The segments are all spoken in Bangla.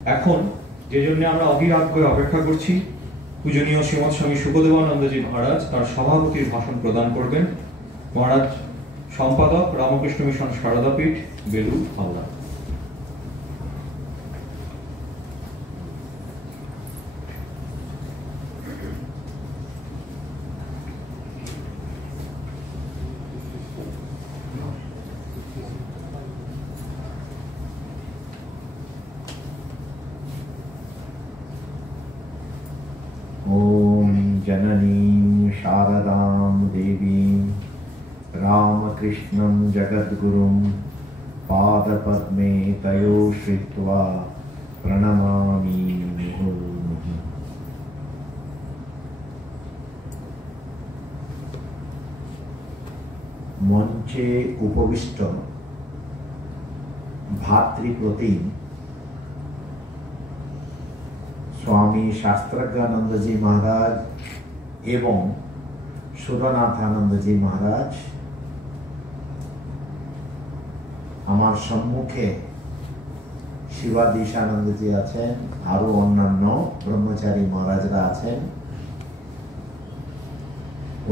এখন যে জন্য আমরা অধীর আগ্রহে অপেক্ষা করছি, পূজনীয় শ্রীমৎ স্বামী সুখদেবানন্দজি মহারাজ তার সভাপতির ভাষণ প্রদান করবেন। মহারাজ সম্পাদক, রামকৃষ্ণ মিশন সারদাপীঠ, বেলুড়, হাওড়া। ओम जननीं शारदां देवीं रामकृष्णं जगद्गुरुं पादपद्मे तयो श्रित्वा प्रणमामि मुहुर्मुहुः। मंचे उपविष्ट भातृप्रतिम स्वामी शास्त्रज्ञानंद जी महाराज एवं सुरनाथानंद जी महाराज आमार सम्मुखे शिवादीशानंद जी आছেন, आरो अन्यान्य ब्रह्मचारी महाराजरा आছেন।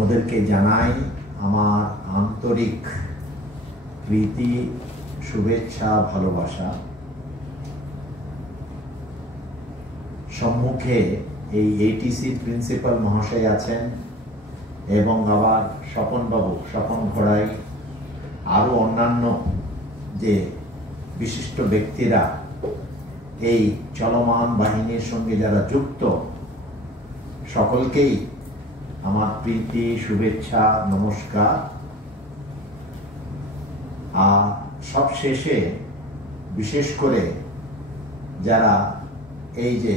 ওদেরকে জানাই আমার আন্তরিক প্রীতি, শুভেচ্ছা, ভালোবাসা। সম্মুখে এই এটিসি প্রিন্সিপাল মহাশয় আছেন এবং আবার স্বপন বাবু, স্বপন ঘোড়াই, আরো অন্যান্য যে বিশিষ্ট ব্যক্তিরা এই চলমান বাহিনীর সঙ্গে যারা যুক্ত, সকলকেই আমার প্রীতি, শুভেচ্ছা, নমস্কার। আর সব শেষে বিশেষ করে যারা এই যে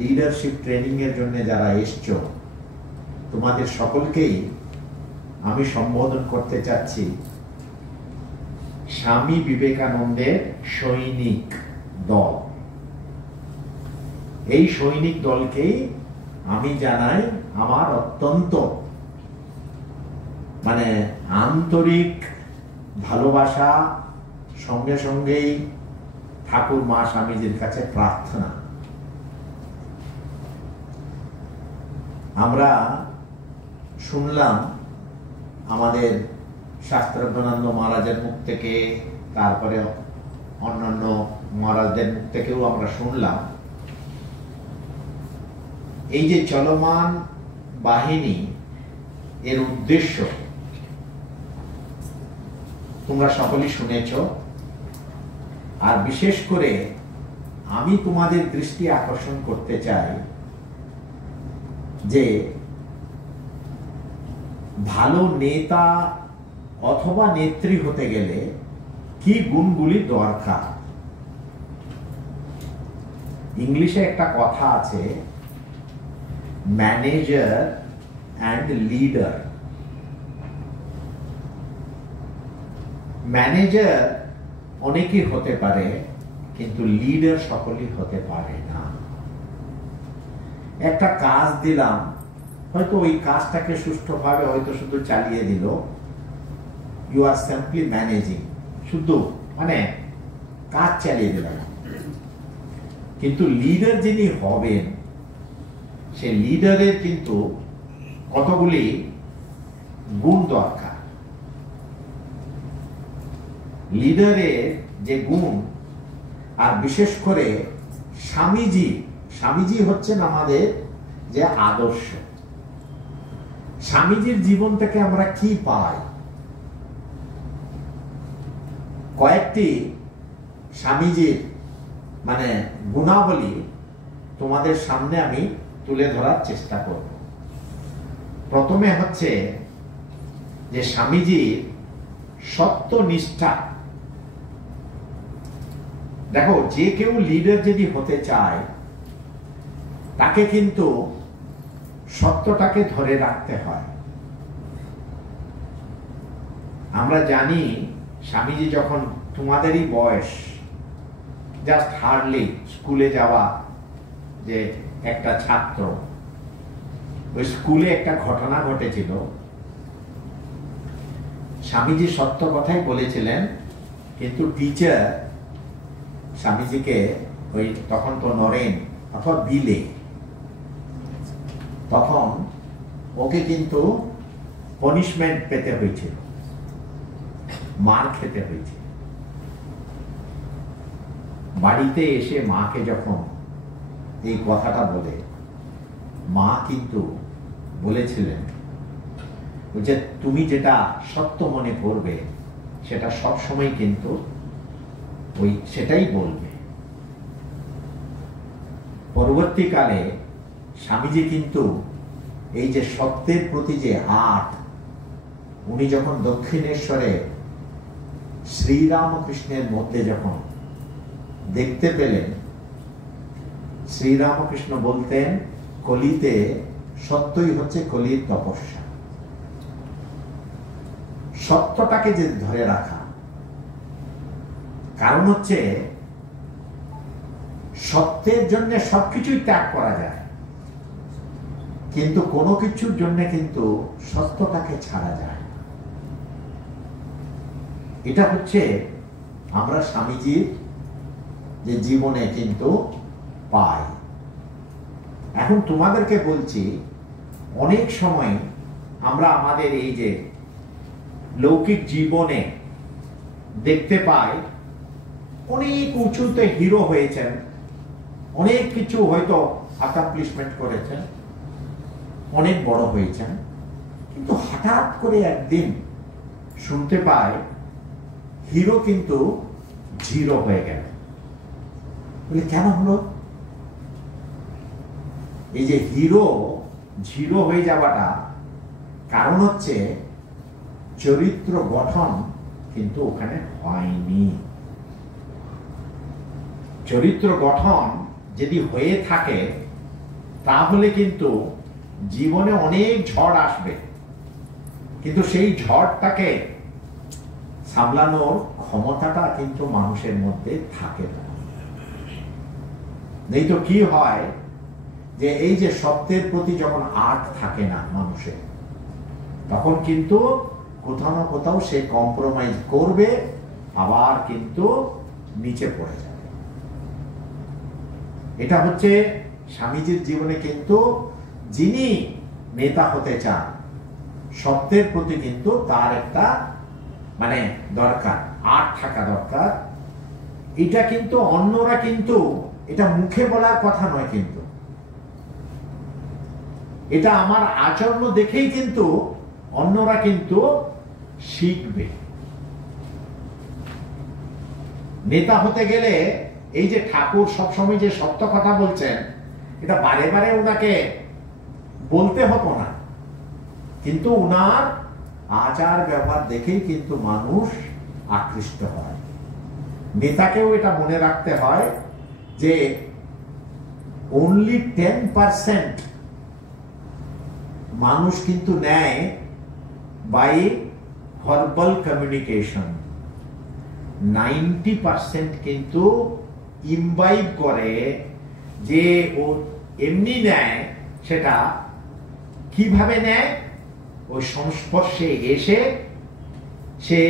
লিডারশিপ ট্রেনিং এর জন্য যারা এসছো, তোমাদের সকলকেই আমি সম্বোধন করতে চাচ্ছি স্বামী বিবেকানন্দের সৈনিক দল। এই সৈনিক দলকেই আমি জানাই আমার অত্যন্ত আন্তরিক ভালোবাসা, সঙ্গে সঙ্গেই ঠাকুর মা স্বামীজির কাছে প্রার্থনা। আমরা শুনলাম আমাদের শাস্ত্রজ্ঞানন্দ মহারাজের মুখ থেকে, তারপরে অন্যান্য মহারাজদের মুখ থেকেও আমরা শুনলাম এই যে চলমান বাহিনী এর উদ্দেশ্য তোমরা সকলেই শুনেছ। আর বিশেষ করে আমি তোমাদের দৃষ্টি আকর্ষণ করতে চাই যে ভালো নেতা অথবা নেত্রী হতে গেলে কি গুণগুলি দরকার। ইংলিশে একটা কথা আছে, ম্যানেজার অ্যান্ড লিডার। ম্যানেজার অনেকেই হতে পারে, কিন্তু লিডার সকলেই হতে পারে না। একটা কাজ দিলাম, হয়তো ওই কাজটাকে সুষ্ঠুভাবে হয়তো শুধু চালিয়ে দিল, ইউ আর সিম্পলি ম্যানেজিং, শুধু কাজ চালিয়ে দিলাম। কিন্তু লিডার যিনি হবেন, সে লিডারের কিন্তু কতগুলি গুণ দরকার। লিডারের যে গুণ, আর বিশেষ করে স্বামীজি হচ্ছেন আমাদের যে আদর্শ। স্বামীজির জীবন থেকে আমরা কি পাই, কয়েকটি স্বামীজির গুণাবলী তোমাদের সামনে আমি তুলে ধরার চেষ্টা করব। প্রথমে হচ্ছে যে স্বামীজির সত্যনিষ্ঠা। দেখো, যে কেউ লিডার যদি হতে চায়, তাকে কিন্তু সত্যটাকে ধরে রাখতে হয়। আমরা জানি স্বামীজি যখন তোমাদেরই বয়স, জাস্ট হার্ডলি স্কুলে যাওয়া যে একটা ছাত্র, ওই স্কুলে একটা ঘটনা ঘটেছিল। স্বামীজি সত্য কথাই বলেছিলেন, কিন্তু টিচার স্বামীজিকে ওই তখন তো নরেন অথবা বিলে, তখন ওকে কিন্তু পনিশমেন্ট পেতে হয়েছিল, মার খেতে হয়েছে। বাড়িতে এসে মাকে যখন এই কথাটা বলে, মা কিন্তু বলেছিলেন যে তুমি যেটা সত্য মনে করবে সেটা সব সময় কিন্তু ওই সেটাই বলবে। পরবর্তীকালে স্বামীজি কিন্তু এই যে সত্যের প্রতি যে আট, উনি যখন দক্ষিণেশ্বরে শ্রীরামকৃষ্ণের মধ্যে যখন দেখতে পেলেন, শ্রীরামকৃষ্ণ বলতেন কলিতে সত্যই হচ্ছে কলির তপস্যা। সত্যটাকে যে ধরে রাখা, কারণ হচ্ছে সত্যের জন্য সবকিছুই ত্যাগ করা যায়, কিন্তু কোনো কিছুর জন্য কিন্তু সত্যটাকে ছাড়া যায়। এটা হচ্ছে আমরা স্বামীজির যে জীবনে কিন্তু পাই। এখন তোমাদেরকে বলছি, অনেক সময় আমরা আমাদের এই যে লৌকিক জীবনে দেখতে পাই অনেক উঁচুতে হিরো হয়েছেন, অনেক কিছু হয়তো অ্যাকমপ্লিশমেন্ট করেছেন, অনেক বড় হয়েছেন, কিন্তু হঠাৎ করে একদিন শুনতে পাই হিরো কিন্তু জিরো হয়ে গেল। বলে কেন হলো? এই যে হিরো জিরো হয়ে যাওয়াটা কারণ হচ্ছে চরিত্র গঠন কিন্তু ওখানে হয়নি। চরিত্র গঠন যদি হয়ে থাকে তাহলে কিন্তু জীবনে অনেক ঝড় আসবে, কিন্তু সেই ঝড়টাকে সামলানোর ক্ষমতাটা কিন্তু মানুষের মধ্যে থাকে না। এই তো কি হয় যে এই যে সত্যের প্রতি যখন আট থাকে না মানুষের, তখন কিন্তু কোথাও না কোথাও সে কম্প্রোমাইজ করবে, আবার কিন্তু নিচে পড়ে যাবে। এটা হচ্ছে স্বামীজির জীবনে কিন্তু যিনি নেতা হতে চান, সত্যের প্রতি কিন্তু তার একটা মানে দরকার, আট থাকা দরকার। এটা কিন্তু অন্যরা কিন্তু এটা মুখে বলার কথা নয়, কিন্তু এটা আমার আচরণ দেখেই কিন্তু অন্যরা কিন্তু শিখবে। নেতা হতে গেলে এই যে ঠাকুর সবসময় যে সত্য কথা বলছেন, এটা বারে বারে ওনাকে বলতে হতো না, কিন্তু উনার আচার ব্যবহার দেখেই কিন্তু মানুষ আকৃষ্ট হয়। নেতাকেও এটা মনে রাখতে হয় যে only 10% মানুষ কিন্তু নেয় বাই ভার্বাল কমিউনিকেশন, 90% কিন্তু ইমবাইব করে। যে ও এমনি নেয়, সেটা কিভাবে নেয়? ওই সংস্পর্শে এসে সে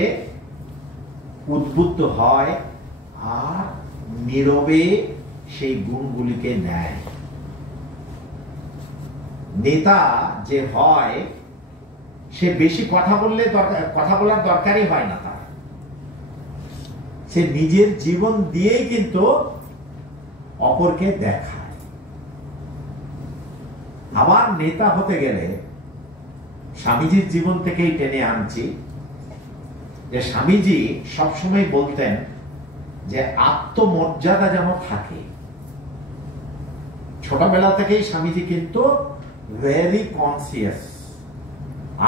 উদ্বুদ্ধ হয় আর নীরবে সেই গুণগুলিকে নেয়। নেতা যে হয় সে বেশি কথা বললে কথা বলার দরকারই হয় না, তার সে নিজের জীবন দিয়েই কিন্তু অপরকে দেখায়। আবার নেতা হতে গেলে স্বামীজির জীবন থেকেই টেনে আনছি যে স্বামীজি সবসময় বলতেন যে আত্মমর্যাদা যেন থাকে। ছোটবেলা থেকেই স্বামীজি কিন্তু ভেরি কনসিয়াস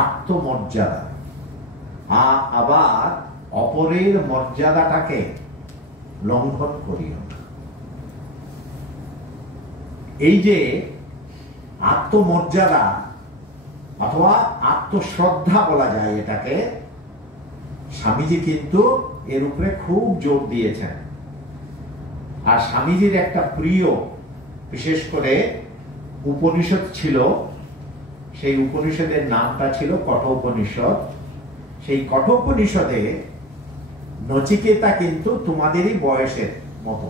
আত্মমর্যাদা, আবার অপরের মর্যাদাটাকে লঙ্ঘন করিও না। এই যে আত্মমর্যাদা অথবা আত্মশ্রদ্ধা বলা যায় এটাকে, স্বামীজি কিন্তু এর উপরে খুব জোর দিয়েছেন। আর স্বামীজির একটা প্রিয় বিশেষ করে উপনিষদ ছিল, সেই উপনিষদের নামটা ছিল কঠোপনিষদ। সেই কঠোপনিষদে নচিকেতা কিন্তু তোমাদেরই বয়সের মতো,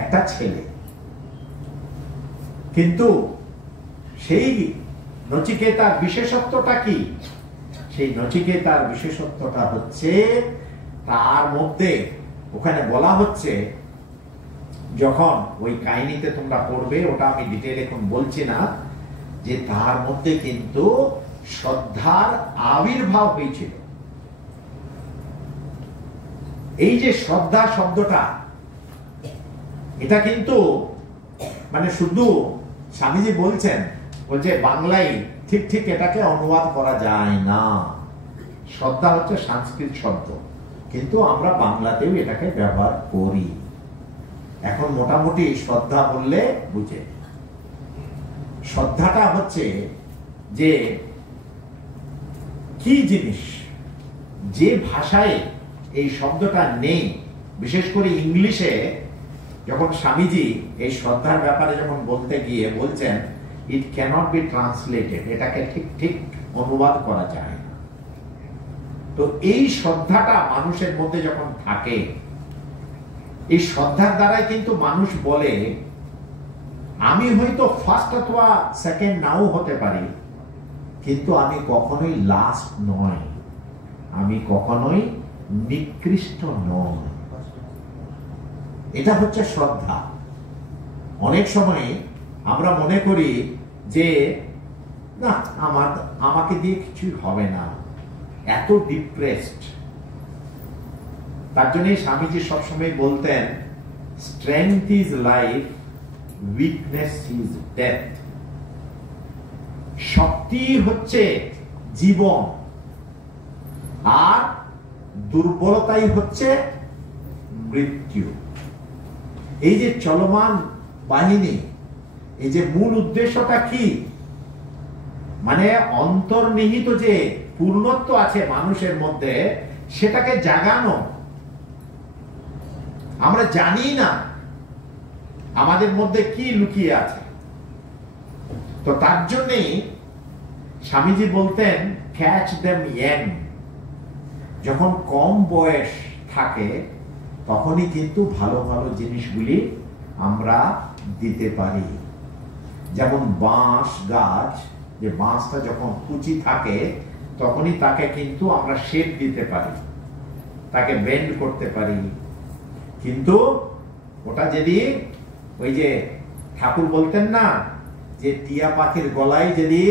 একটা ছেলে। কিন্তু সেই নচিকেতার বিশেষত্বটা কি? সেই নচিকেতার বিশেষত্বটা হচ্ছে তার মধ্যে, ওখানে বলা হচ্ছে, যখন ওই কাহিনীতে তোমরা পড়বে, ওটা আমি ডিটেইল এখন বলছি না, যে তার মধ্যে কিন্তু শ্রদ্ধার আবির্ভাব হয়েছিল। এই যে শ্রদ্ধা শব্দটা, এটা কিন্তু মানে শুধু স্বামীজি বলছেন, বলছে বাংলায় ঠিক ঠিক এটাকে অনুবাদ করা যায় না। শ্রদ্ধা হচ্ছে সংস্কৃত শব্দ, কিন্তু আমরা বাংলাতেও এটাকে ব্যবহার করি। এখন মোটামুটি শ্রদ্ধা বললে বুঝে, শ্রদ্ধাটা হচ্ছে যে কি জিনিস, যে ভাষায় এই শব্দটা নেই, বিশেষ করে ইংলিশে যখন স্বামীজি এই শ্রদ্ধার ব্যাপারে যখন বলতে গিয়ে বলছেন ইট ক্যানট বি ট্রান্সলেটেড, এটাকে ঠিক ঠিক অনুবাদ করা যায় না। তো এই শ্রদ্ধাটা মানুষের মধ্যে যখন থাকে, এই শ্রদ্ধার দ্বারাই কিন্তু মানুষ বলে আমি হয়তো ফার্স্ট অথবা সেকেন্ড নাও হতে পারি, কিন্তু আমি কখনোই লাস্ট নয়, আমি কখনোই নিকৃষ্ট নয়। এটা হচ্ছে শ্রদ্ধা। অনেক সময় আমরা মনে করি যে না, আমাকে দিয়ে কিছুই হবে না, এত ডিপ্রেসড। তার জন্যই স্বামীজি সবসময় বলতেন strength is life, weakness is death. শক্তি হচ্ছে জীবন, আর দুর্বলতাই হচ্ছে মৃত্যু। এই যে চলমান বাহিনী, এই যে মূল উদ্দেশ্যটা কি, মানে অন্তর্নিহিত যে পূর্ণত্ব আছে মানুষের মধ্যে, সেটাকে জাগানো। আমরা জানি না আমাদের মধ্যে কি লুকিয়ে আছে। তো তার জন্যই স্বামীজি বলতেন ক্যাচ দেম ইয়াং। যখন কম বয়স থাকে তখনই কিন্তু ভালো ভালো জিনিসগুলি আমরা দিতে পারি। যেমন বাঁশ গাছ, যে বাঁশটা যখন কুচি থাকে তখনই তাকে কিন্তু আমরা শেপ দিতে পারি, তাকে বেন্ড করতে পারি। কিন্তু ওটা যদি ওই যে ঠাকুর বলতেন না, যে টিয়া পাখির গলায় যদি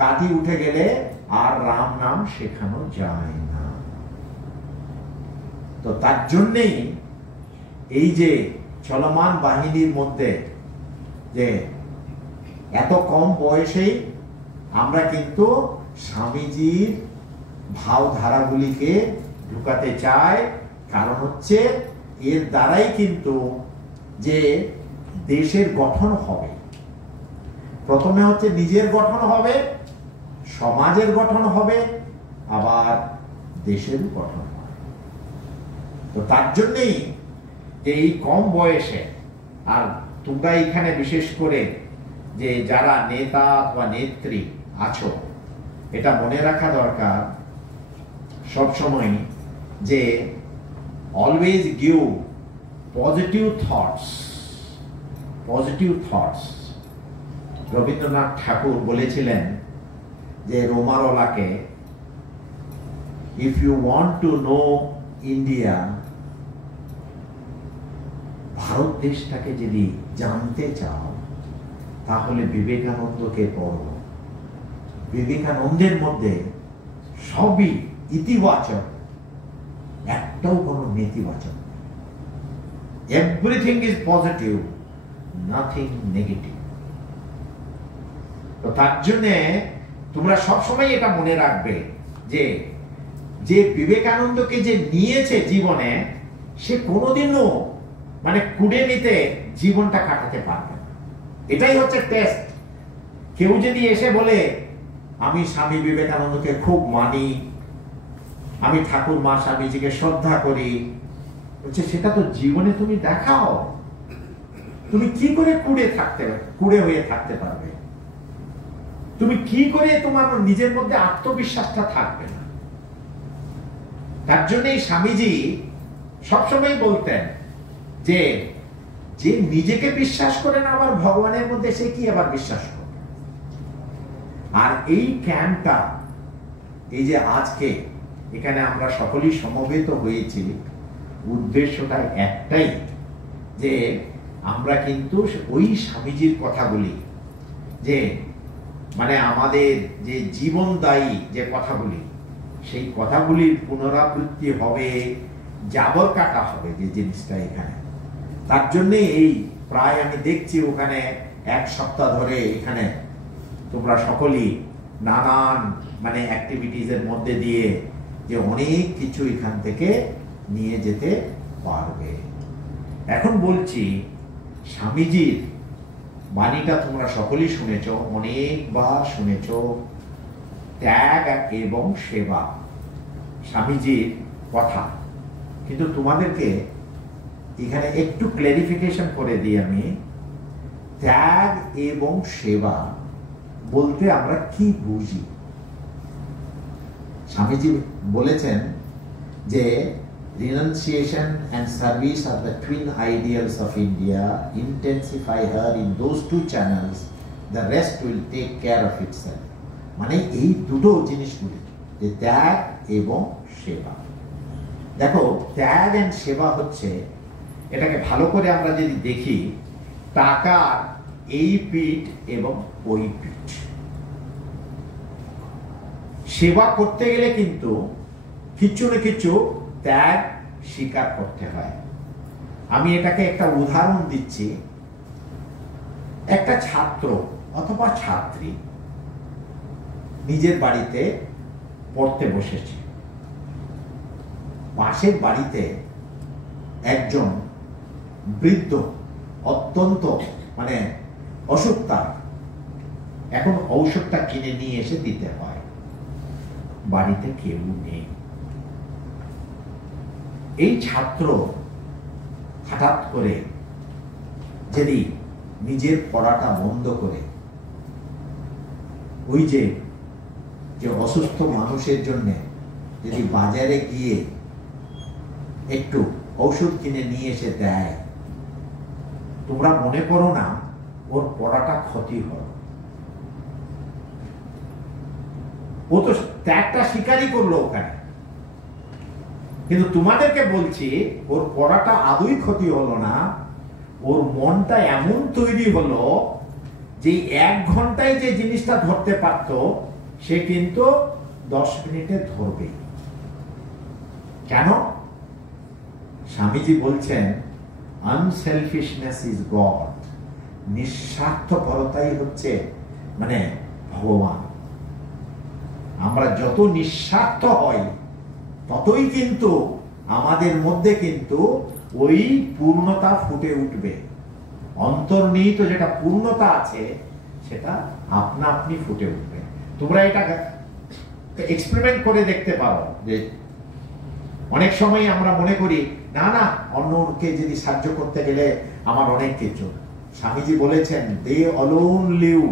কাঠি উঠে গেলে আর রাম নাম শেখানো যায় না। তো তার জন্যেই এই যে চলমান বাহিনীর মধ্যে যে এত কম বয়সেই আমরা কিন্তু স্বামীজির ভাবধারাগুলিকে ঢুকাতে চাই। কারণ হচ্ছে এর দ্বারাই কিন্তু যে দেশের গঠন হবে। প্রথমে হচ্ছে নিজের গঠন হবে, সমাজের গঠন হবে, আবার দেশের গঠন হবে। তো তার জন্যই এই কম বয়সে, আর তোমরা এখানে বিশেষ করে যে যারা নেতা বা নেত্রী আছো, এটা মনে রাখা দরকার সবসময় যে always give positive thoughts, positive thoughts. Rabindranath Thakur বলেছিলেন যে রোমারোলাকে, if you want to know India, ভারত দেশটাকে যদি জানতে চাও তাহলে বিবেকানন্দকে পড়ো। বিবেকানন্দের মধ্যে সবই ইতিবাচক, একটাও কোনো নেতিবাচক। Everything is positive, nothing negative. তো তার জন্য তোমরা সবসময় এটা মনে রাখবে যে যে বিবেকানন্দকে যে নিয়েছে জীবনে, সে কোনোদিনও মানে কুড়ে নিতে জীবনটা কাটাতে পারবে না। এটাই হচ্ছে টেস্ট। কেউ যদি এসে বলে আমি স্বামী বিবেকানন্দকে খুব মানি, আমি ঠাকুর মা স্বামীজিকে শ্রদ্ধা করি, বলছে সেটা তো জীবনে তুমি দেখাও। তুমি কি করে কুড়ে হয়ে থাকতে পারবে? তুমি কি করে তোমার নিজের মধ্যে আত্মবিশ্বাসটা থাকবে না? তার জন্যই স্বামীজি সবসময় বলতেন যে যে নিজেকে বিশ্বাস করে না আবার ভগবানের মধ্যে, সে কি আবার বিশ্বাস করে? আর এই ক্যাম্পটা, এই যে আজকে এখানে আমরা সকলেই সমবেত হয়েছি, উদ্দেশ্যটা একটাই, যে আমরা কিন্তু ওই স্বামীজির কথাগুলি, যে মানে আমাদের যে জীবনদায়ী যে কথাগুলি, সেই কথাগুলির পুনরাবৃত্তি হবে, জাবর কাটা হবে যে জিনিসটা এখানে। তার জন্য এই প্রায় আমি দেখছি ওখানে 1 সপ্তাহ ধরে এখানে তোমরা সকলেই নানান মানে অ্যাক্টিভিটিস এর মধ্যে দিয়ে যে অনেক কিছু এখান থেকে নিয়ে যেতে পারবে। এখন বলছি, স্বামীজির বাণীটা তোমরা সকলেই শুনেছ, অনেকবার শুনেছ, ত্যাগ এবং সেবা, স্বামীজির কথা। কিন্তু তোমাদেরকে এখানে একটু ক্ল্যারিফিকেশন করে দিই আমি, ত্যাগ এবং সেবা বলতে আমরা কি বুঝি। স্বামীজি বলেছেন যে renunciation and service are the twin ideals of India. Intensify her in those 2 channels, the rest will take care of itself. মানে এই দুটো জিনিসগুলি, যে ত্যাগ এবং সেবা। দেখো, ত্যাগ এন্ড সেবা হচ্ছে, এটাকে ভালো করে আমরা যদি দেখি, টাকার এই পিঠ এবং ওই পিঠ। সেবা করতে গেলে কিন্তু কিছু না কিছু ত্যাগ স্বীকার করতে হয়। আমি এটাকে একটা উদাহরণ দিচ্ছি। একটা ছাত্র অথবা ছাত্রী নিজের বাড়িতে পড়তে বসেছে, পাশের বাড়িতে একজন বৃদ্ধ, অত্যন্ত মানে অসুখ তার, এখন ঔষধটা কিনে নিয়ে এসে দিতে হয়, বাড়িতে কেউ নেই। এই ছাত্র হঠাৎ করে যদি নিজের পড়াটা বন্ধ করে ওই যে অসুস্থ মানুষের জন্য যদি বাজারে গিয়ে একটু ঔষধ কিনে নিয়ে এসে দেয়, তোমরা মনে করো না ওর পড়াটা ক্ষতি হয়? ও তো ত্যাগটা স্বীকারই করলো ওখানে। কিন্তু তোমাদেরকে বলছি, ওর পড়াটা আদৌ ক্ষতি হলো না, ওর মনটা এমন তৈরি হলো যে 1 ঘন্টায় যে জিনিসটা ধরতে পারত, সে কিন্তু 10 মিনিটে ধরবে। কেন? স্বামীজি বলছেন, আনসেলফিশনেস ইজ গড। নিঃস্বার্থপরতাই হচ্ছে মানে ভগবান। আমরা যত নিঃস্বার্থ হই, ততই কিন্তু আমাদের মধ্যে কিন্তু ওই পূর্ণতা ফুটে উঠবে। অন্তর্নিহিত যেটা পূর্ণতা আছে, সেটা আপনা আপনি ফুটে উঠবে। তোমরা এটা এক্সপেরিমেন্ট করে দেখতে পারো। যে অনেক সময় আমরা মনে করি, না না, অন্যকে যদি সাহায্য করতে গেলে আমার অনেক কিছু। স্বামীজি বলেছেন, they alone live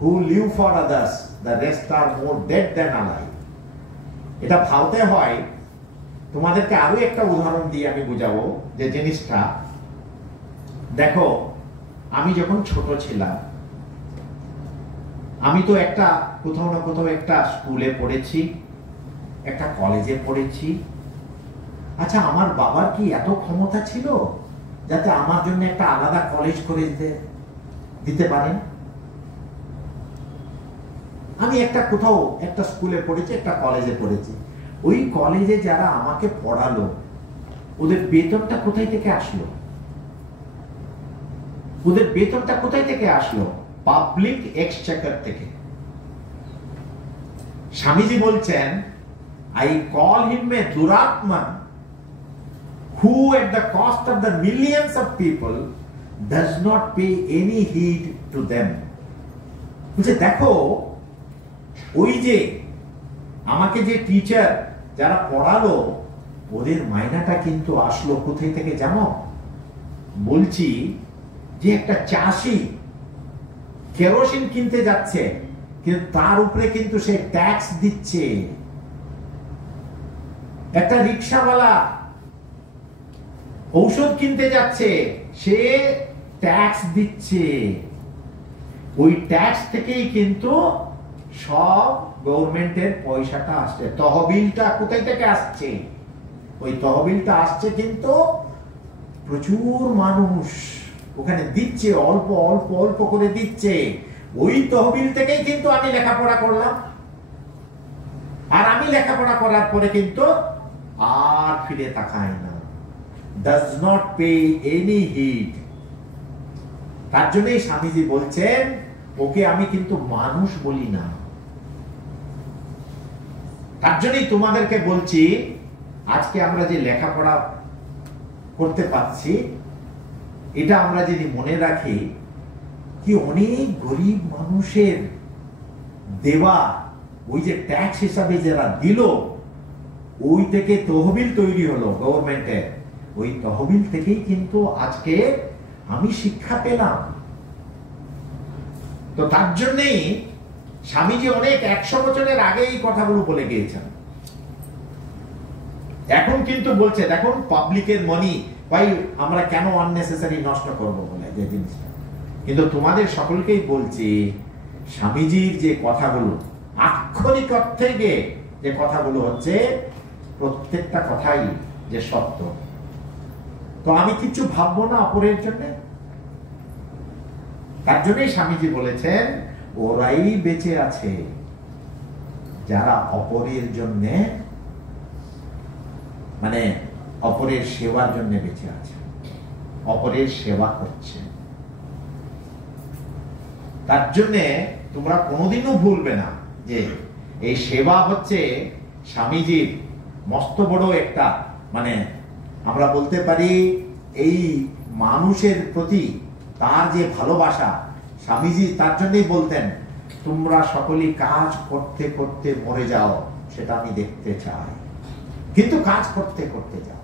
who live for others, the rest are more dead than alive. এটা ভাবতে হয়। তোমাদেরকে আরো একটা উদাহরণ দিয়ে আমি বুঝাবো যে জিনিসটা। দেখো, আমি যখন ছোট ছিলাম, আমি তো একটা কোথাও না কোথাও একটা স্কুলে পড়েছি, একটা কলেজে পড়েছি। আচ্ছা, আমার বাবার কি এত ক্ষমতা ছিল যাতে আমার জন্য একটা আলাদা কলেজ করে দিতে পারেন? আমি একটা কোথাও একটা স্কুলে পড়েছি, একটা কলেজে পড়েছি। ওই কলেজে যারা আমাকে পড়ালো, ওদের বেতনটা কোথায় থেকে আসলো? ওদের বেতনটা কোথায় থেকে আসলো? পাবলিক এক্সচেকার থেকে। স্বামীজি বলছেন, আই কল হিম এ দুরাত্মা who at the cost of the millions of people does not pay any heed to them. বুঝে দেখো, ওই যে আমাকে যে টিচার যারা পড়ালো, ওদের মাইনাটা কিন্তু আসলো কোথায় থেকে জানো? বলছি যে একটা চাষি কেরোসিন কিনতে যাচ্ছে, কিন্তু তার উপরে কিন্তু সে ট্যাক্স দিচ্ছে। একটা রিক্সাওয়ালা ঔষধ কিনতে যাচ্ছে, সে ট্যাক্স দিচ্ছে। ওই ট্যাক্স থেকেই কিন্তু সব গভর্নমেন্টের পয়সাটা আসছে। তহবিলটা কোথায় থেকে আসছে? ওই তহবিলটা আসছে কিন্তু প্রচুর মানুষ ওখানে দিচ্ছে, অল্প অল্প অল্প করে দিচ্ছে। ওই তহবিল থেকেই কিন্তু আমি লেখাপড়া করলাম, আর আমি লেখাপড়া করার পরে কিন্তু আর ফিরে তাকাই না, does not pay any heed। তার জন্যই স্বামীজি বলছেন, ওকে আমি কিন্তু মানুষ বলি না। তার জন্যই তোমাদেরকে বলছি, আজকে আমরা যে লেখাপড়া করতে পারছি, এটা আমরা যদি মনে রাখি কি অনেক গরিব মানুষের দেওয়া ওই যে ট্যাক্স হিসাবে যারা দিল, ওই থেকে তহবিল তৈরি হলো গভর্নমেন্টের, ওই তহবিল থেকেই কিন্তু আজকে আমি শিক্ষা পেলাম। তো তার জন্যই স্বামীজি অনেক 100 বছরের আগে এই কথাগুলো বলে গিয়েছেন। এখন কিন্তু বলছে, দেখুন পাবলিকের মানি ভাই আমরা কেন আননেসেসারি নষ্ট করব বলে যে জিনিসটা। কিন্তু তোমাদের সকলকেই বলছি, স্বামীজির যে কথাগুলো আক্ষরিক অর্থে যে কথাগুলো হচ্ছে, প্রত্যেকটা কথাই যে সত্য। তো আমি কিছু ভাববো না অপরের জন্য। তার জন্যই স্বামীজি বলেছেন, ওরাই বেঁচে আছে যারা অপরের জন্য, মানে অপরের সেবার জন্য বেঁচে আছে, অপরের সেবা করছে। তার জন্যে তোমরা কোনোদিনও ভুলবে না যে এই সেবা হচ্ছে স্বামীজির মস্ত বড় একটা, মানে আমরা বলতে পারি এই মানুষের প্রতি তার যে ভালোবাসা। স্বামীজি তার জন্যই বলতেন, তোমরা সকলেই কাজ করতে করতে মরে যাও, সেটা আমি দেখতে চাই, কিন্তু কাজ করতে করতে যাও।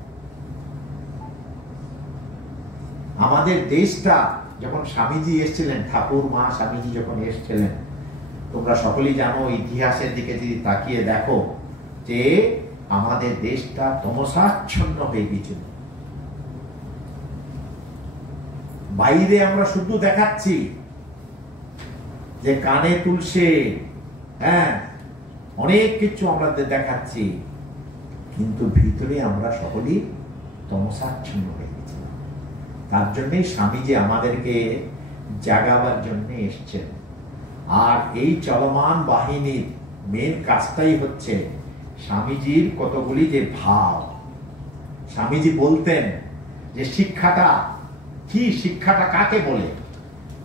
আমাদের দেশটা যখন স্বামীজি এসেছিলেন, ঠাকুর মা স্বামীজি যখন এসেছিলেন, তোমরা সকলেই জানো, ইতিহাসের দিকে যদি তাকিয়ে দেখো যে আমাদের দেশটা তমসাচ্ছন্ন হয়ে গেছিল। বাইরে আমরা শুধু দেখাচ্ছি যে কানে তুলসে, হ্যাঁ অনেক কিছু আমরা দেখাচ্ছি, কিন্তু ভিতরে আমরা সকলেই তমসাচ্ছন্ন হয়ে গেছি। তার জন্যই স্বামীজি আমাদেরকে জাগাবার জন্য এসছেন। আর এই চলমান বাহিনীর মেন কাজটাই হচ্ছে স্বামীজির কতগুলি যে ভাব। স্বামীজি বলতেন যে শিক্ষাটা কি, শিক্ষাটা কাকে বলে?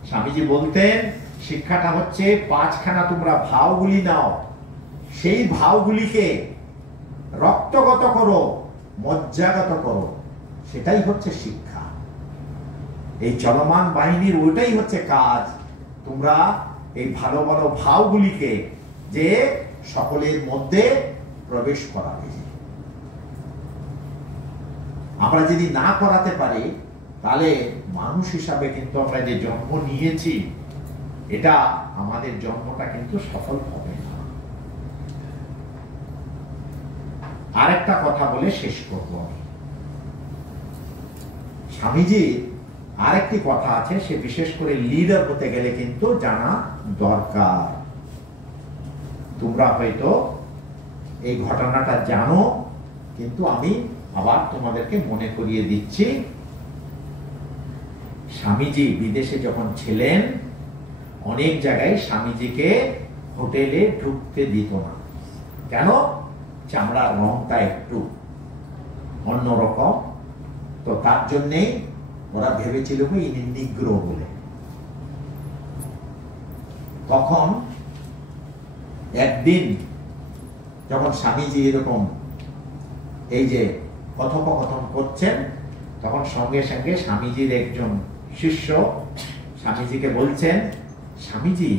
স্বামীজি বলতেন শিক্ষাটা হচ্ছে 5খানা তোমরা ভাবগুলি নাও, সেই ভাবগুলিকে রক্তগত করো, মজ্জাগত করো, সেটাই হচ্ছে শিক্ষা। এই চলমান বাহিনীর ওইটাই হচ্ছে কাজ, তোমরা এই ভালো ভালো ভাবগুলিকে যে সকলের মধ্যে প্রবেশ করাবে। আমরা যদি না করাতে পারি, তাহলে মানুষ হিসাবে কিন্তু আমরা যে জন্ম নিয়েছি, এটা আমাদের জন্মটা কিন্তু সফল হবে না। আরেকটা কথা বলে শেষ করব। স্বামীজি আরেকটি কথা আছে, সে বিশেষ করে লিডার হতে গেলে কিন্তু জানা দরকার। তোমরা হয়তো এই ঘটনাটা জানো, কিন্তু আমি আবার তোমাদেরকে মনে করিয়ে দিচ্ছি। স্বামীজি বিদেশে যখন ছিলেন, অনেক জায়গায় স্বামীজিকে হোটেলে ঢুকতে দিত না। কেন? চামড়ার রংটা একটু অন্যরকম, তো তার জন্যে ওরা ভেবেছিল ইনি নিগ্রো বলে। তখন একদিন যখন স্বামীজি এরকম এই যে কথোপকথন করছেন, তখন সঙ্গে সঙ্গে স্বামীজির একজন শিষ্য স্বামীজিকে বলছেন, স্বামীজি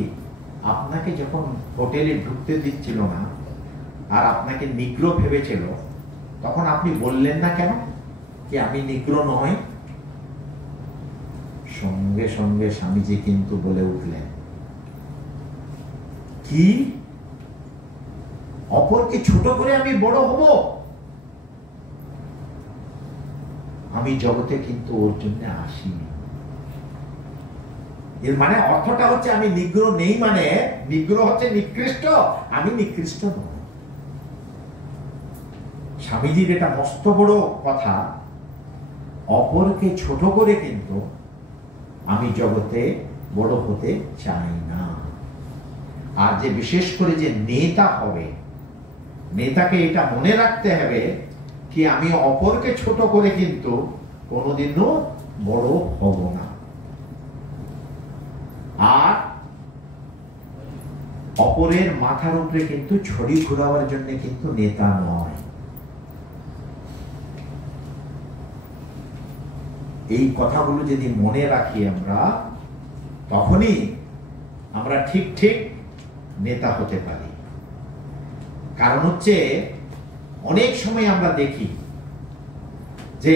আপনাকে যখন হোটেলে ঢুকতে দিচ্ছিল না আর আপনাকে নিগ্রো ভেবেছিল, তখন আপনি বললেন না কেন যে আমি নিগ্রো নই? সঙ্গে সঙ্গে স্বামীজি কিন্তু বলে উঠলেন, কি অপরকে ছোট করে আমি বড় হব? আমি জগতে কিন্তু ওর জন্য আসিনি। এর মানে অর্থটা হচ্ছে আমি নিগ্রহ নেই, মানে নিগ্রহ হচ্ছে নিকৃষ্ট, আমি নিকৃষ্ট নই। স্বামীজির এটা মস্ত বড় কথা, অপরকে ছোট করে কিন্তু আমি জগতে বড় হতে চাই না। আর যে বিশেষ করে যে নেতা হবে, নেতাকে এটা মনে রাখতে হবে কি আমি অপরকে ছোট করে কিন্তু কোনোদিনও বড় হব না। আর অপরের মাথার উপরে কিন্তু ছড়ি ঘুরাবার জন্য কিন্তু নেতা নয়। এই কথাগুলো যদি মনে রাখি আমরা, তখনই আমরা ঠিক ঠিক নেতা হতে পারি। কারণ হচ্ছে অনেক সময় আমরা দেখি যে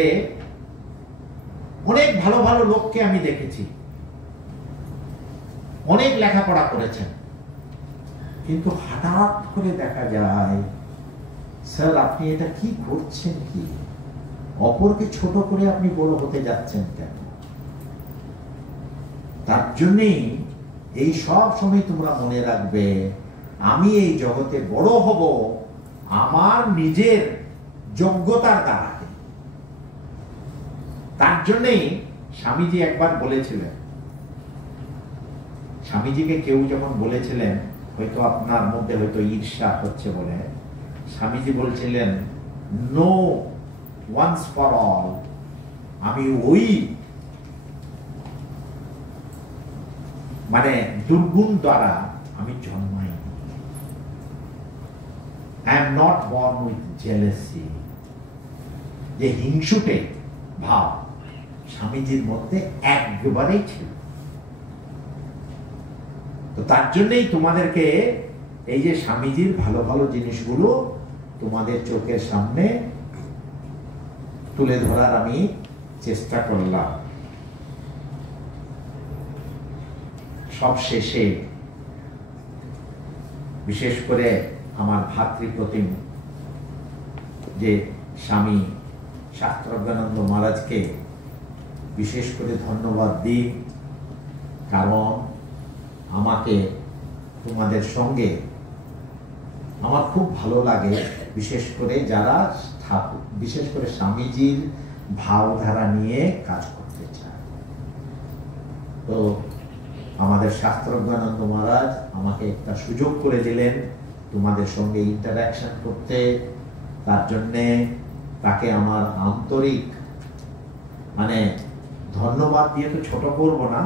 অনেক ভালো ভালো লোককে আমি দেখেছি, অনেক লেখাপড়া করেছেন, কিন্তু হঠাৎ করে দেখা যায় স্যার আপনি এটা কি করছেন, কি অপরকে ছোট করে আপনি বড় হতে যাচ্ছেন কেন? তার জন্যই এই সব সময় তোমরা মনে রাখবে আমি এই জগতে বড় হব আমার নিজের যোগ্যতার দ্বারা। তার জন্যই স্বামীজি একবার বলেছিলেন, স্বামীজিকে কেউ যখন বলেছিলেন, হয়তো আপনার মধ্যে হয়তো ঈর্ষা হচ্ছে বলে, স্বামীজি বলছিলেন নো ওয়ান্স ফর অল, আমি ওই মানে দুর্গুণ দ্বারা আমি জন্মাই। I am not born with jealousy, যে হিংসুটে ভাব স্বামীজির মধ্যে একবারেই ছিল। তো তার জন্যই তোমাদেরকে এই যে স্বামীজির ভালো ভালো জিনিসগুলো তোমাদের চোখের সামনে তুলে ধরার আমি চেষ্টা করলাম। সব শেষে বিশেষ করে আমার ভাতৃপ্রতিম যে স্বামী শাস্ত্রজ্ঞানন্দ মহারাজকে বিশেষ করে ধন্যবাদ দিই, কারণ আমাকে তোমাদের সঙ্গে আমার খুব ভালো লাগে, বিশেষ করে যারা বিশেষ করে স্বামীজির ভাবধারা নিয়ে কাজ করতে চায়। তো আমাদের শাস্ত্রজ্ঞানন্দ মহারাজ আমাকে একটা সুযোগ করে দিলেন তোমাদের সঙ্গে ইন্টারঅ্যাকশন করতে। তার জন্যে তাকে আমার আন্তরিক মানে ধন্যবাদ দিয়ে তো ছোট করব না,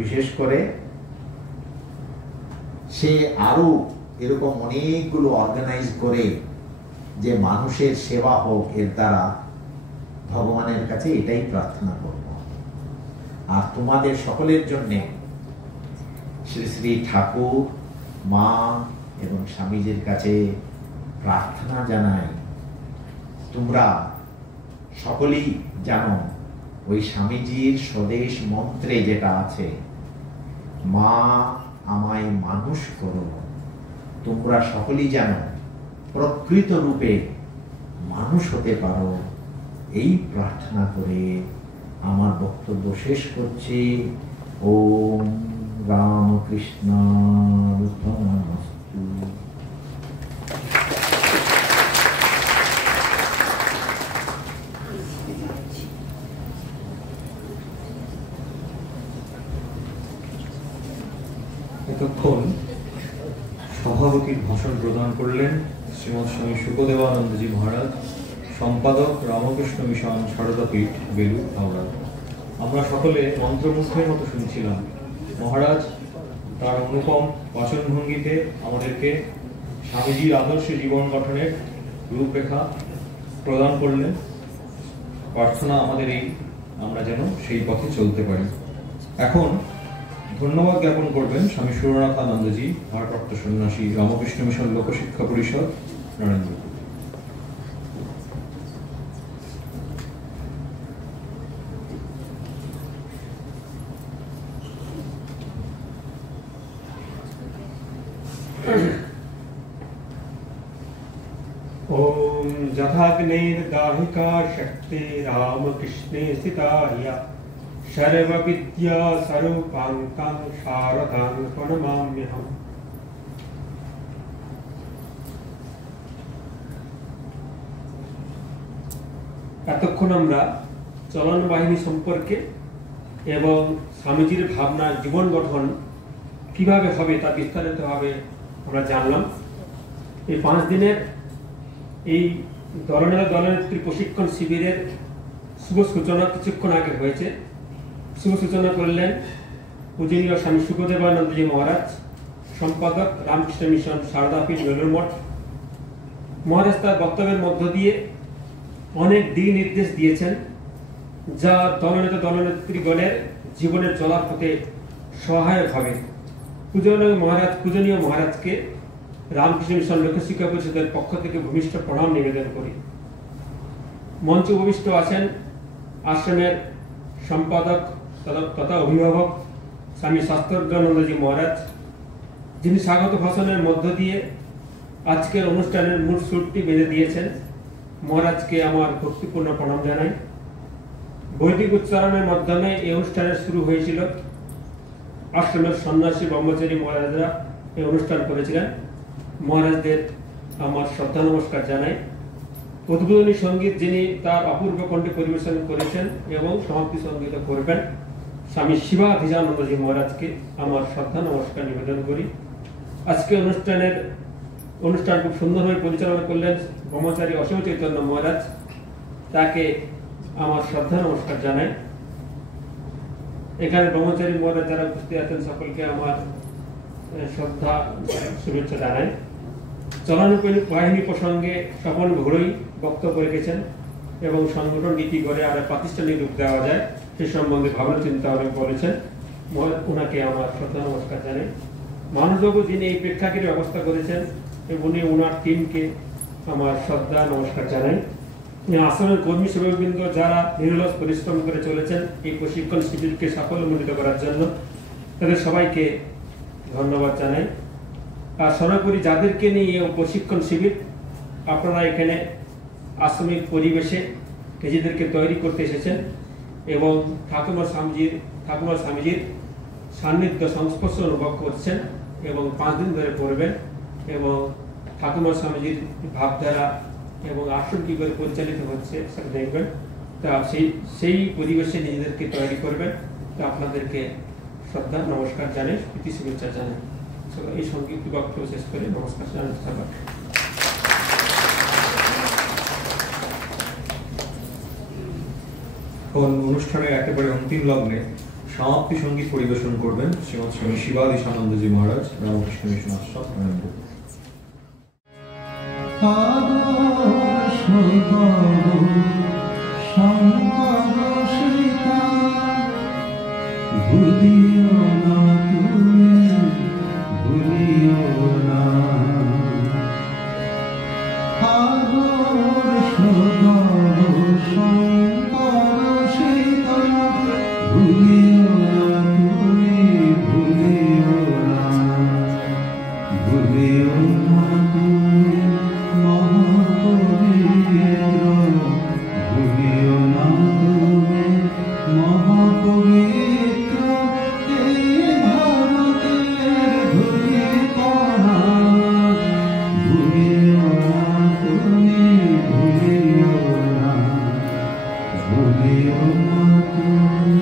বিশেষ করে সে আরো এরকম অনেকগুলো অর্গানাইজ করে যে মানুষের সেবা হোক, এর দ্বারা ভগবানের কাছে এটাই প্রার্থনা করব। আর তোমাদের সকলের জন্য শ্রী শ্রী ঠাকুর, মা এবং স্বামীজির কাছে প্রার্থনা জানাই, তোমরা সকলেই জানো ওই স্বামীজির স্বদেশ মন্ত্রে যেটা আছে, মা আমায় মানুষ করো, তোমরা সকলেই জানো প্রকৃত রূপে মানুষ হতে পারো। এই প্রার্থনা করে আমার বক্তব্য শেষ করছি। ওম রামকৃষ্ণ অর্পণমস্তু। এতক্ষণ সভাপতির ভাষণ প্রদান করলেন শ্রীমৎ স্বামী শুকদেবানন্দজি মহারাজ, সম্পাদক রামকৃষ্ণ মিশন সারদাপীঠ, বেলুড়, হাওড়া। আমরা সকলে মন্ত্রমুগ্ধের মতো শুনছিলাম। মহারাজ তার অনুপম বাচনভঙ্গিতে আমাদেরকে স্বামীজির আদর্শে জীবন গঠনের রূপরেখা প্রদান করলেন। প্রার্থনা আমাদের এই, আমরা যেন সেই পথে চলতে পারি। এখন ধন্যবাদ জ্ঞাপন করবেন স্বামী সুরনাথানন্দজি, ভারপ্রাপ্ত সন্ন্যাসী, রামকৃষ্ণ মিশন লোকশিক্ষা পরিষদ, নরেন্দ্রপুর। ওম যথা अर्धाग्नेर्दाहिका शक्ति रामकृष्णे स्थिता या सर्वविद्या स्वरूपाङ्कां शारदां प्रणमाम्यहम्। এতক্ষণ আমরা চলন বাহিনী সম্পর্কে এবং স্বামীজির ভাবনা জীবন গঠন কিভাবে হবে তা বিস্তারিতভাবে আমরা জানলাম। এই 5 দিনের এই দলনেত্রী প্রশিক্ষণ শিবিরের শুভ সূচনা কিছুক্ষণ আগে হয়েছে। শুভ সূচনা করলেন পূজনীয় স্বামী সুখদেবানন্দজি মহারাজ, সম্পাদক রামকৃষ্ণ মিশন সারদাপীঠ বেলুড় মঠ। মহারাজ তার বক্তব্যের মধ্য দিয়ে অনেক দিক নির্দেশ দিয়েছেন যা দলনেতা দলনেত্রীগণের জীবনের চলার পথে সহায়ক হবে। পূজনীয় মহারাজকে রামকৃষ্ণ মিশন লক্ষ্য শিক্ষা পরিষদের পক্ষ থেকে ভূমিষ্ঠ প্রণাম নিবেদন করি। মঞ্চে উপবিষ্ট আছেন আশ্রমের সম্পাদক তথা অভিভাবক স্বামী শাস্ত্রজ্ঞানন্দজি মহারাজ, যিনি স্বাগত ভাষণের মধ্য দিয়ে আজকের অনুষ্ঠানের মূল সুরটি বেঁধে দিয়েছেন। মহারাজকে আমার ভক্তিপূর্ণ প্রণাম জানাই। বৈদিক উচ্চারণের মাধ্যমে এই অনুষ্ঠানের শুরু হয়েছিল। আশ্রমের সন্ন্যাসী ব্রহ্মচারী মহারাজরা এই অনুষ্ঠান করেছিলেন। মহারাজদের আমার শ্রদ্ধা নমস্কার জানাই। উদ্বোধনী সঙ্গীত যিনি তার অপূর্ব কণ্ঠে পরিবেশন করেছেন এবং সমাপ্তি সঙ্গীত করবেন স্বামী শিবাধিজানন্দজি মহারাজকে আমার শ্রদ্ধা নমস্কার নিবেদন করি। আজকে অনুষ্ঠান খুব সুন্দরভাবে পরিচালনা করলেন ব্রহ্মচারী অসীম চৈতন্য মহারাজ, তাকে আমার শ্রদ্ধা নমস্কার জানাই। এখানে ব্রহ্মচারী মহারাজ যারা উপস্থিত আছেন সকলকে আমার শ্রদ্ধা শুভেচ্ছা জানাই। চলন বাহিনী প্রসঙ্গে স্বপন ঘোড়ই বক্তব্য রেখেছেন এবং সংগঠন নীতি করে আর প্রাতিষ্ঠানিক রূপ দেওয়া যায় সে সম্বন্ধে ভাবনা চিন্তা বলেছেন। ওনাকে আমার শ্রদ্ধা নমস্কার জানাই। মানুষবাবু যিনি এই প্রেক্ষাগৃহের ব্যবস্থা করেছেন উনি ওনার টিমকে আমার শ্রদ্ধা নমস্কার জানাই। আশ্রমের কর্মী সেবকবৃন্দ যারা নিরলস পরিশ্রম করে চলেছেন এই প্রশিক্ষণ শিবিরকে সাফল্যমণ্ডিত করার জন্য, তাদের সবাইকে ধন্যবাদ জানাই। আর সর্বোপরি যাদেরকে নিয়ে এই প্রশিক্ষণ শিবির, আপনারা এখানে আশ্রমিক পরিবেশে নিজেদেরকে তৈরি করতে এসেছেন এবং ঠাকুমা স্বামীজির সান্নিধ্য সংস্পর্শ অনুভব করছেন এবং 5 দিন ধরে পড়বেন এবং ঠাকুমা স্বামীজির ভাবধারা এবং আশ্রম কি করে পরিচালিত হচ্ছে সেটা দেখবেন। তা সেই পরিবেশে নিজেদেরকে তৈরি করবেন। তা আপনাদেরকে শ্রদ্ধা নমস্কার জানাই, প্রীতি শুভেচ্ছা জানাই। এই সংক্ষিপ্ত বক্তব্য শেষ করে নমস্কার জানাতে থাকবেন। অনুষ্ঠানের একেবারে অন্তিম লগ্নে সমাপ্তি সঙ্গীত পরিবেশন করবেন শ্রীমৎ স্বামী শিবাদিশানন্দজি মহারাজ, রামকৃষ্ণ মিশন আশ্রম। ভুলিও না তুমি, ভুলিও না আগর সদর শঙ্কর সীতা। ভুলিও না তুমি, ভুলিও না, ভুলিও না তুমি মহাপবিত্র। ভুলিও না তুমি মহাপবিত্র। এই ভারতের ধূলিকণা। ভুলিও না তুমি, ভুলিও না, ভুলিও না তুমি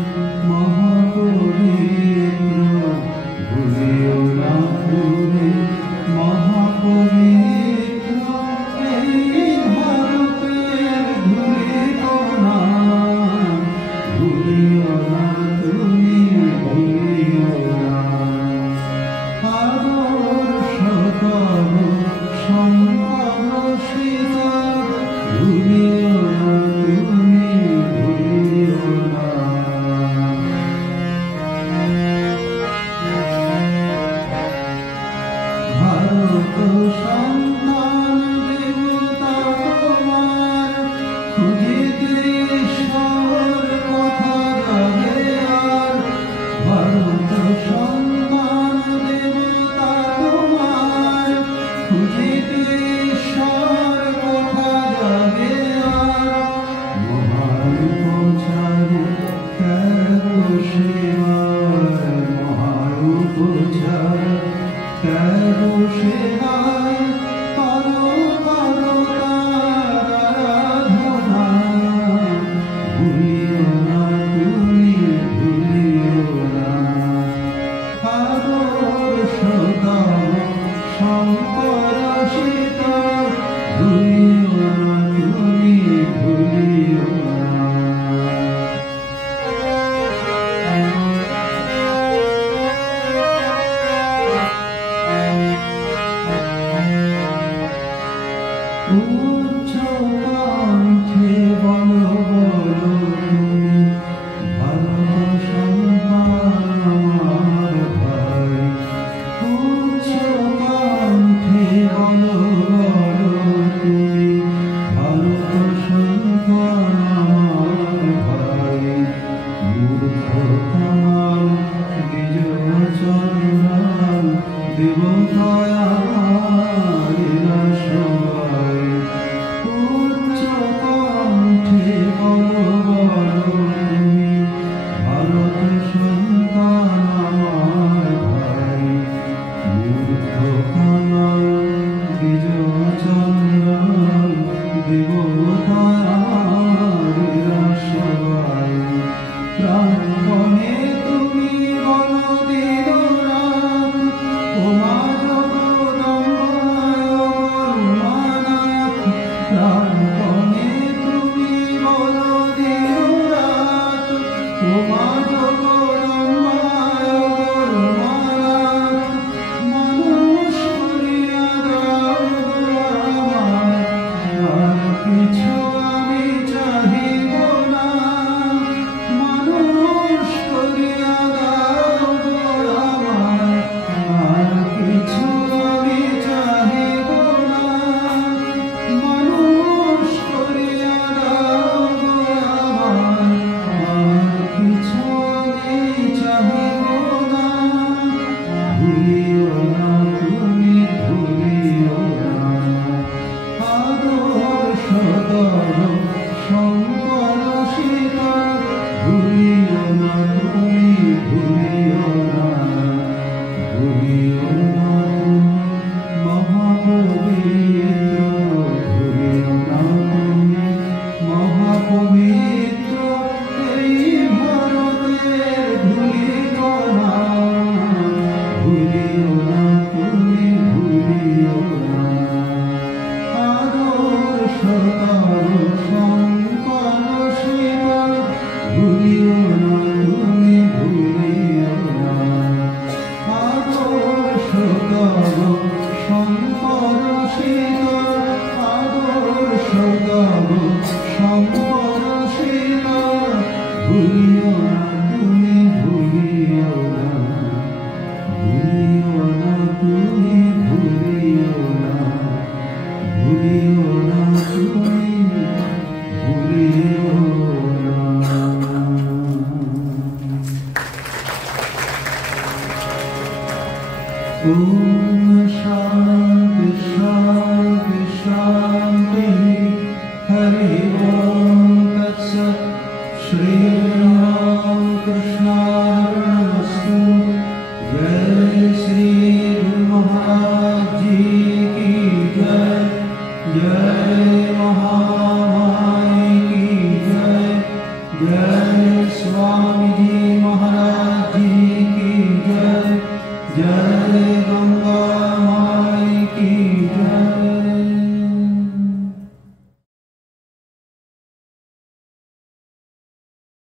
Oh